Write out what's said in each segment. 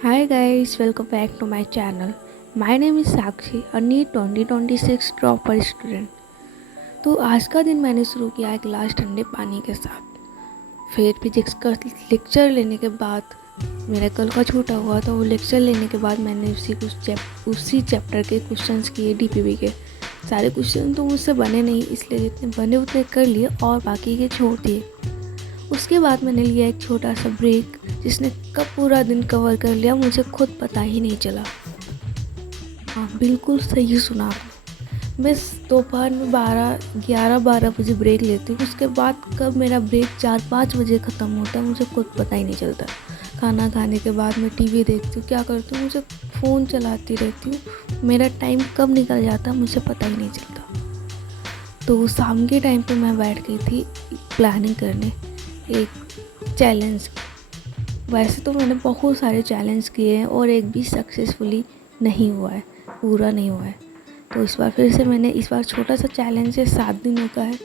Hi guys, welcome back to my channel. My name is Sakshi, a NEET 2026 dropper student. तो आज का दिन मैंने शुरू किया एक गिलास ठंडे पानी के साथ। फिर फिजिक्स का लेक्चर लेने के बाद मेरा कल का छूटा हुआ था, वो लेक्चर लेने के बाद मैंने उसी चैप्टर के क्वेश्चंस किए डीपीवी के। सारे क्वेश्चन तो मुझसे बने नहीं, इसलिए जितने बने उतने कर लिए और बाकी के छोड़ दिए। उसके बाद मैंने लिया एक छोटा सा ब्रेक, जिसने कब पूरा दिन कवर कर लिया मुझे खुद पता ही नहीं चला। हाँ, बिल्कुल सही सुना आपने। मैं दोपहर में 11-12 बजे ब्रेक लेती हूँ। उसके बाद कब मेरा ब्रेक 4-5 बजे ख़त्म होता है मुझे खुद पता ही नहीं चलता। खाना खाने के बाद मैं टीवी देखती हूँ, क्या करती हूँ, मुझे फ़ोन चलाती रहती हूँ। मेरा टाइम कब निकल जाता मुझे पता ही नहीं चलता। तो शाम के टाइम पे मैं बैठ गई थी प्लानिंग करने एक चैलेंज। वैसे तो मैंने बहुत सारे चैलेंज किए हैं और एक भी सक्सेसफुली नहीं हुआ है, पूरा नहीं हुआ है। तो इस बार फिर से मैंने इस बार छोटा सा चैलेंज है, 7 दिनों का है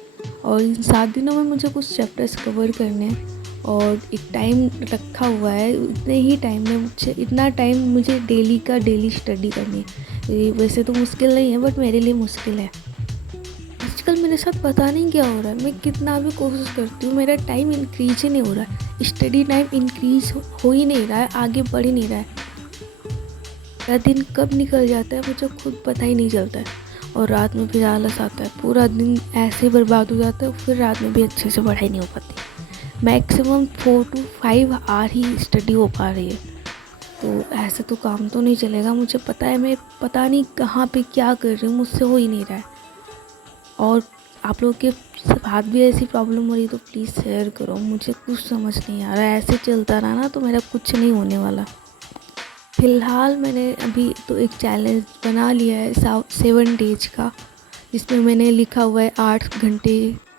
और इन 7 दिनों में मुझे कुछ चैप्टर्स कवर करने हैं और एक टाइम रखा हुआ है। इतने ही टाइम में इतना टाइम मुझे डेली स्टडी करनी है। ये वैसे तो मुश्किल नहीं है बट मेरे लिए मुश्किल है। आजकल मेरे साथ पता नहीं क्या हो रहा है, मैं कितना भी कोशिश करती हूँ मेरा टाइम इंक्रीज ही नहीं हो रहा है। स्टडी टाइम इंक्रीज हो ही नहीं रहा है, आगे बढ़ ही नहीं रहा है। मेरा दिन कब निकल जाता है मुझे खुद पता ही नहीं चलता है और रात में फिर आलस आता है। पूरा दिन ऐसे ही बर्बाद हो जाता है, फिर रात में भी अच्छे से पढ़ाई नहीं हो पाती। मैक्सिमम 4 to 5 आवर ही स्टडी हो पा रही है। तो ऐसे तो काम तो नहीं चलेगा। मुझे पता है मैं पता नहीं कहाँ पे क्या कर रही हूँ, मुझसे हो ही नहीं रहा है। और आप लोग के साथ भी ऐसी प्रॉब्लम हो रही तो प्लीज़ शेयर करो, मुझे कुछ समझ नहीं आ रहा है। ऐसे चलता रहा ना तो मेरा कुछ नहीं होने वाला। फ़िलहाल मैंने अभी तो एक चैलेंज बना लिया है 7 डेज का, जिसमें मैंने लिखा हुआ है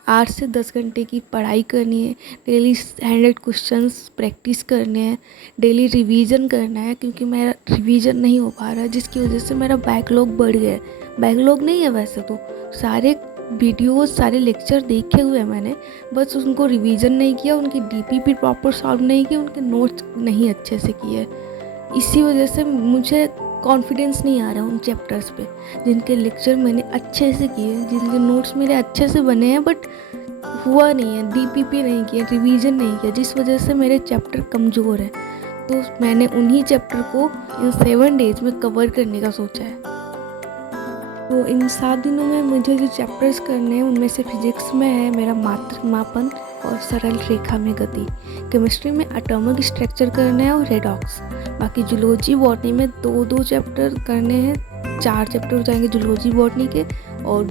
8 से 10 घंटे की पढ़ाई करनी है। डेली 100 क्वेश्चंस प्रैक्टिस करने हैं, डेली रिवीजन करना है क्योंकि मेरा रिवीजन नहीं हो पा रहा है, जिसकी वजह से मेरा बैकलॉग बढ़ गया है। बैकलॉग नहीं है वैसे तो, सारे वीडियोस सारे लेक्चर देखे हुए हैं मैंने, बस उनको रिवीजन नहीं किया, उनकी डीपीपी प्रॉपर सॉल्व नहीं की, उनके नोट्स नहीं अच्छे से किए। इसी वजह से मुझे कॉन्फिडेंस नहीं आ रहा उन चैप्टर्स पे जिनके लेक्चर मैंने अच्छे से किए, जिनके नोट्स मेरे अच्छे से बने हैं, बट हुआ नहीं है, डीपीपी नहीं किया, रिवीजन नहीं किया, जिस वजह से मेरे चैप्टर कमज़ोर हैं। तो मैंने उन्हीं चैप्टर को इन 7 डेज में कवर करने का सोचा है। तो इन 7 दिनों में मुझे जो चैप्टर्स करने हैं उनमें से फिजिक्स में है मेरा मात्रा मापन और सरल रेखा में गति। केमिस्ट्री में एटॉमिक स्ट्रक्चर करना है और रेडॉक्स। बाकी जूलॉजी बॉटनी में 2-2 चैप्टर करने हैं, 4 चैप्टर हो जाएंगे जूलॉजी बॉटनी के और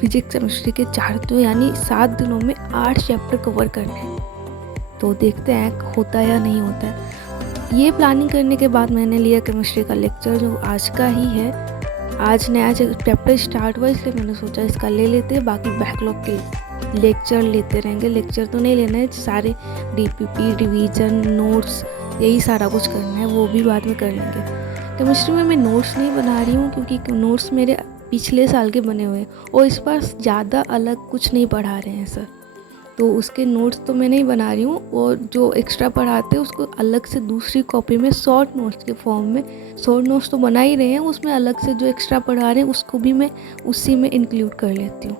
फिजिक्स केमिस्ट्री के 4। तो यानी 7 दिनों में 8 चैप्टर कवर करने हैं। तो देखते हैं होता है या नहीं होता है। ये प्लानिंग करने के बाद मैंने लिया केमिस्ट्री का लेक्चर जो आज का ही है। आज नया चैप्टर स्टार्ट हुआ इसलिए मैंने सोचा इसका ले लेते हैं, बाकी बैकलॉग के लेक्चर लेते रहेंगे। लेक्चर तो नहीं लेना है, सारे डीपीपी रिवीजन नोट्स यही सारा कुछ करना है, वो भी बाद में कर लेंगे। केमिस्ट्री में मैं नोट्स नहीं बना रही हूँ क्योंकि नोट्स मेरे पिछले साल के बने हुए हैं और इस बार ज़्यादा अलग कुछ नहीं पढ़ा रहे हैं सर, तो उसके नोट्स तो मैं नहीं बना रही हूँ। और जो एक्स्ट्रा पढ़ाते हैं उसको अलग से दूसरी कॉपी में शॉर्ट नोट्स के फॉर्म में, शॉर्ट नोट्स तो बना ही रहे हैं, उसमें अलग से जो एक्स्ट्रा पढ़ा रहे हैं उसको भी मैं उसी में इंक्लूड कर लेती हूँ।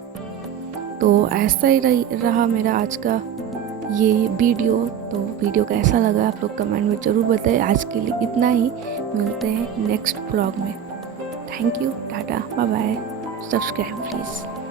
तो ऐसा ही रहा मेरा आज का ये वीडियो। तो वीडियो कैसा लगा आप लोग कमेंट में ज़रूर बताएं। आज के लिए इतना ही, मिलते हैं नेक्स्ट ब्लॉग में। Thank you, tata, bye bye, subscribe please.